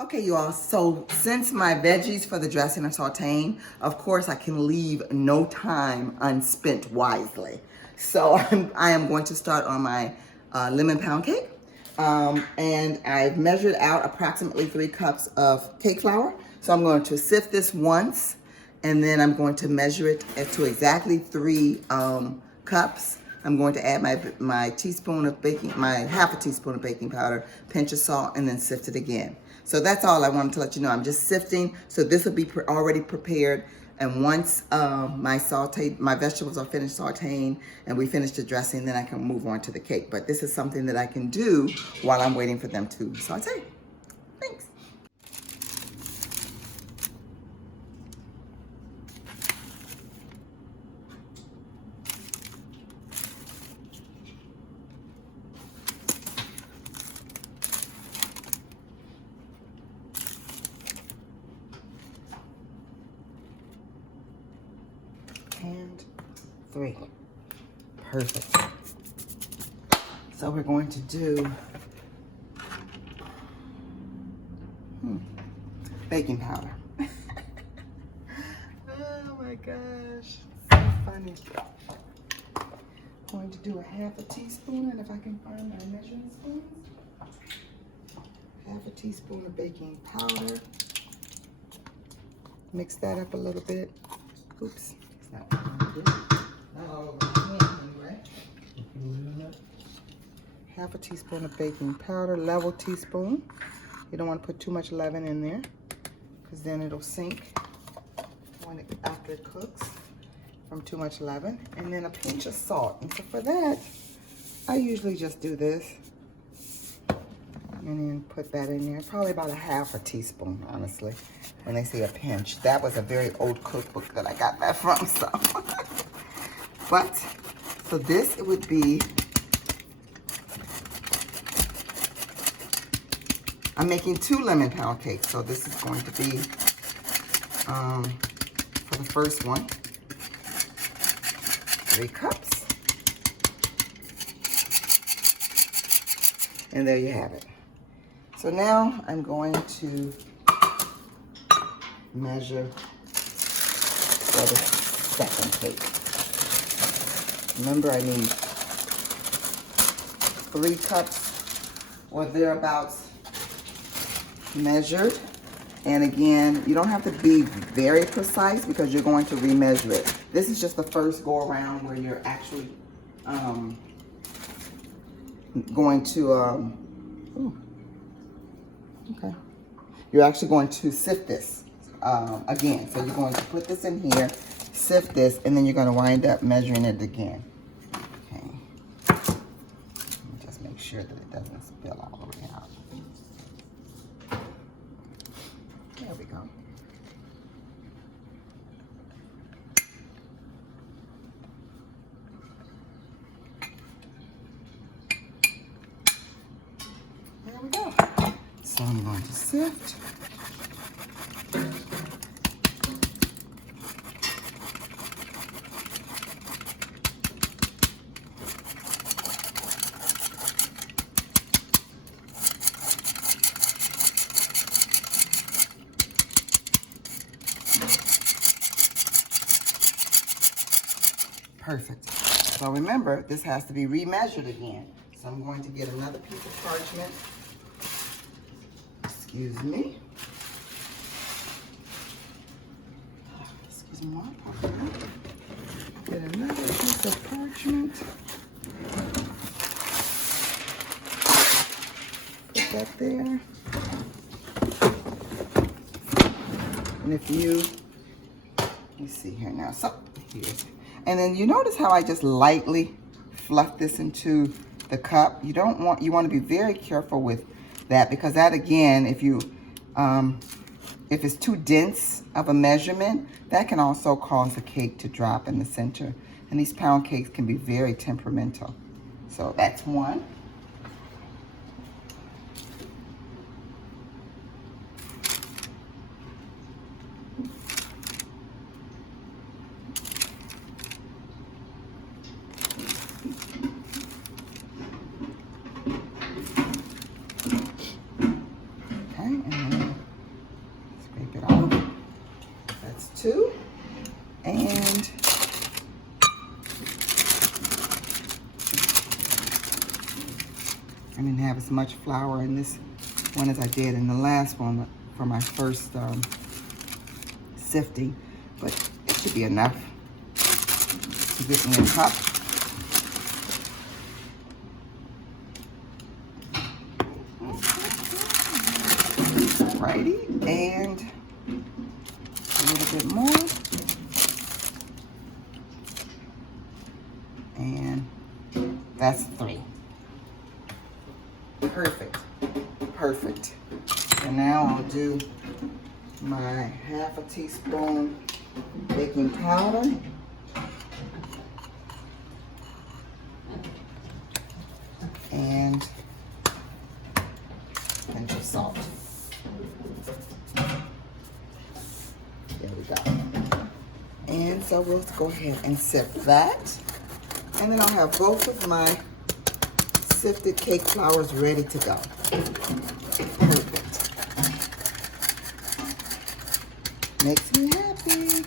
Okay, you all, so since my veggies for the dressing are sauteing, of course I can leave no time unspent wisely. So I am going to start on my lemon pound cake. And I've measured out approximately 3 cups of cake flour. So I'm going to sift this once, and then I'm going to measure it to exactly 3 cups. I'm going to add my teaspoon of my half a teaspoon of baking powder, pinch of salt, and then sift it again. So that's all I wanted to let you know. I'm just sifting, so this will be already prepared. And once my vegetables are finished sauteing and we finish the dressing, then I can move on to the cake. But this is something that I can do while I'm waiting for them to saute. Thanks. And 3. Perfect. So we're going to do baking powder. Oh my gosh, so funny. Going to do a half a teaspoon, and if I can find my measuring spoons, half a teaspoon of baking powder. Mix that up a little bit. Oops, it's not good. Not all over my hand anyway. Half a teaspoon of baking powder, level teaspoon. You don't want to put too much leaven in there, because then it'll sink after it cooks from too much leaven. And then a pinch of salt. And so for that, I usually just do this and then put that in there. Probably about a half a teaspoon, honestly, when they say a pinch. That was a very old cookbook that I got that from, so. But, so this, it would be, I'm making 2 lemon pound cakes, so this is going to be, for the first one, 3 cups. And there you have it. So now I'm going to measure for the second cake. Remember, I need 3 cups or thereabouts measured. And again, you don't have to be very precise because you're going to remeasure it. This is just the first go around where you're actually going to, okay. You're actually going to sift this again. So you're going to put this in here, sift this, and then you're going to wind up measuring it again. Okay. Let me just make sure that it doesn't spill all the way out. There we go. There we go. So I'm going to sift. Perfect. So remember, this has to be remeasured again. So I'm going to get another piece of parchment. Excuse me. Excuse me, get another piece of parchment. Put that there. And if you, let me see here now. So here's, and then you notice how I just lightly fluff this into the cup. You want to be very careful with that, because that, again, if it's too dense of a measurement, that can also cause the cake to drop in the center. And these pound cakes can be very temperamental. So that's one. Okay, and then Scrape it off. That's 2. And I didn't have as much flour in this one as I did in the last one for my first sifting, but it should be enough to get me a cup. Righty, and a little bit more. And that's 3. Perfect, perfect. So now I'll do my ½ teaspoon baking powder. And pinch of salt. There we go. And so we'll go ahead and sift that. And then I'll have both of my sifted cake flours ready to go. Perfect. Makes me happy.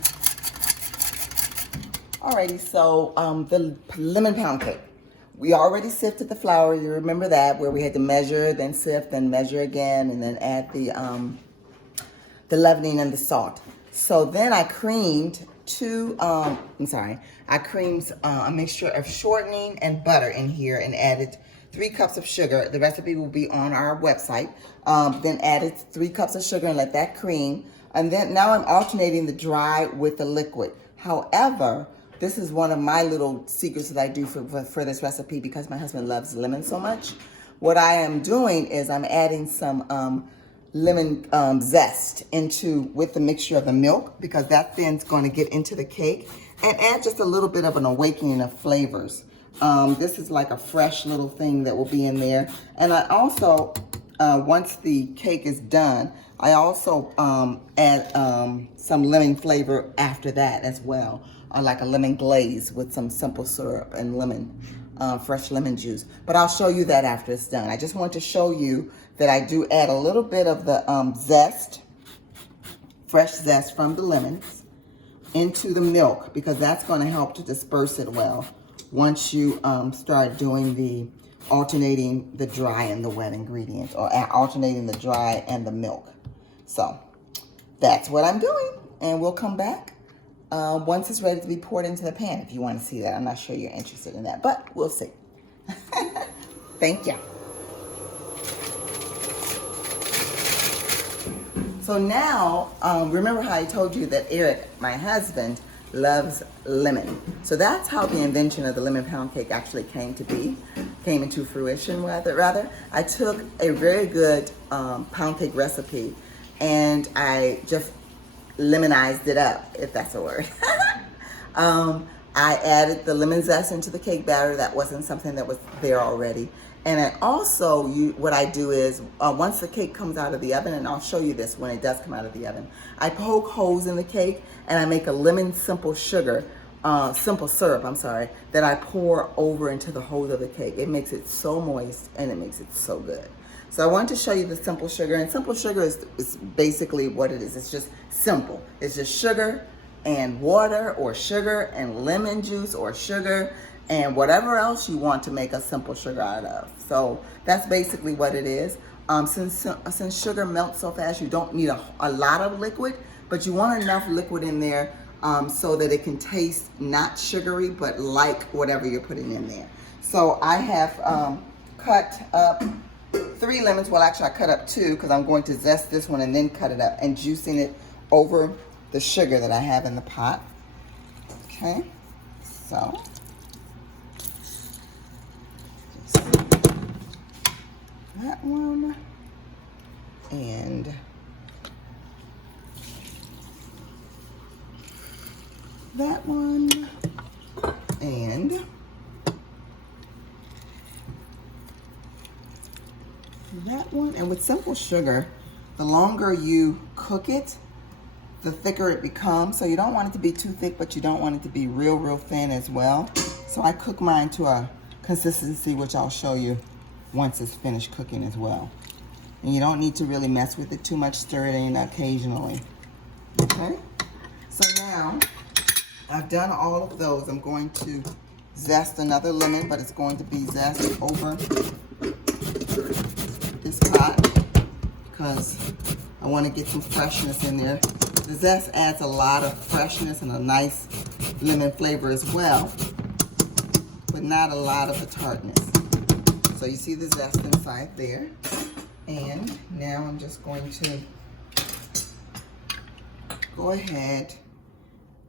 Alrighty, so the lemon pound cake. We already sifted the flour. You remember that, where we had to measure, then sift, then measure again, and then add the leavening and the salt. So then I creamed I creamed a mixture of shortening and butter in here and added 3 cups of sugar. The recipe will be on our website. Then added 3 cups of sugar and let that cream. And then now I'm alternating the dry with the liquid. However, this is one of my little secrets that I do for this recipe because my husband loves lemon so much. What I am doing is I'm adding some lemon zest with the mixture of the milk, because that then's going to get into the cake, and add just a little bit of an awakening of flavors. This is like a fresh little thing that will be in there. And I also, once the cake is done, I also add some lemon flavor after that as well, like a lemon glaze with some simple syrup and lemon, fresh lemon juice. But I'll show you that after it's done. I just want to show you that I do add a little bit of the zest, fresh zest from the lemons, into the milk, because that's going to help to disperse it well once you start doing the alternating the dry and the wet ingredients, or alternating the dry and the milk. So that's what I'm doing, and we'll come back once it's ready to be poured into the pan if you want to see that. I'm not sure you're interested in that, but we'll see. Thank you. So now, remember how I told you that Eric, my husband, loves lemon. So that's how the invention of the lemon pound cake actually came into fruition, rather. I took a very good pound cake recipe and I just lemonized it up, if that's a word. I added the lemon zest into the cake batter. That wasn't something that was there already. And I also, what I do is, once the cake comes out of the oven, and I'll show you this when it does come out of the oven, I poke holes in the cake and I make a lemon simple syrup, that I pour over into the holes of the cake. It makes it so moist and it makes it so good. So I wanted to show you the simple sugar, and simple sugar is basically what it is. It's just simple. It's just sugar and water, or sugar and lemon juice, or sugar and whatever else you want to make a simple sugar out of. So that's basically what it is. Since sugar melts so fast, you don't need a lot of liquid, but you want enough liquid in there so that it can taste not sugary, but like whatever you're putting in there. So I have cut up 3 lemons. Well, actually I cut up 2 because I'm going to zest this one and then cut it up, and juicing it over the sugar that I have in the pot. Okay, so that one, and that one, and that one. And with simple sugar, the longer you cook it, the thicker it becomes. So you don't want it to be too thick, but you don't want it to be real thin as well. So I cook mine to a consistency which I'll show you once it's finished cooking as well. And you don't need to really mess with it too much, stir it in occasionally. Okay? So now, I've done all of those. I'm going to zest another lemon, but it's going to be zest over this pot because I want to get some freshness in there. The zest adds a lot of freshness and a nice lemon flavor as well, but not a lot of the tartness. So you see the zest inside there. And now I'm just going to go ahead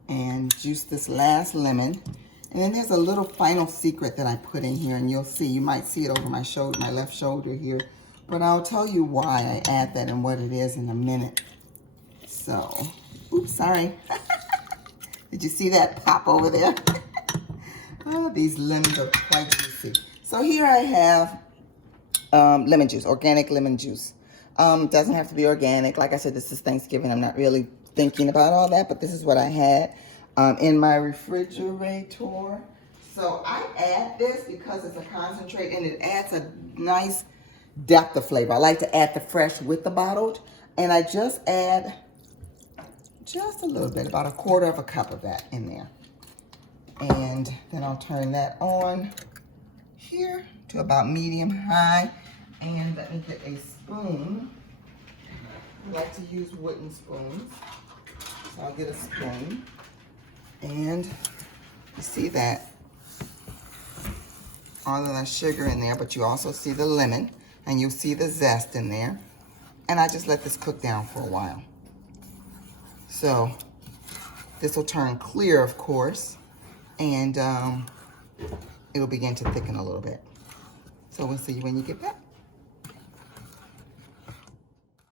and juice this last lemon. And then there's a little final secret that I put in here, and you'll see. You might see it over my shoulder, my left shoulder here. But I'll tell you why I add that and what it is in a minute. So, oops, sorry. Did you see that pop over there? Oh, these lemons are quite juicy. So here I have lemon juice, organic lemon juice. Doesn't have to be organic. Like I said, this is Thanksgiving. I'm not really thinking about all that, but this is what I had in my refrigerator. So I add this because it's a concentrate and it adds a nice depth of flavor. I like to add the fresh with the bottled, and I just add just a little bit, about 1/4 cup of that in there. And then I'll turn that on here to about medium high. And let me get a spoon. I like to use wooden spoons. So I'll get a spoon. And you see that all of that sugar in there, but you also see the lemon and you'll see the zest in there. And I just let this cook down for a while. So this will turn clear, of course, and it'll begin to thicken a little bit. So we'll see you when you get back.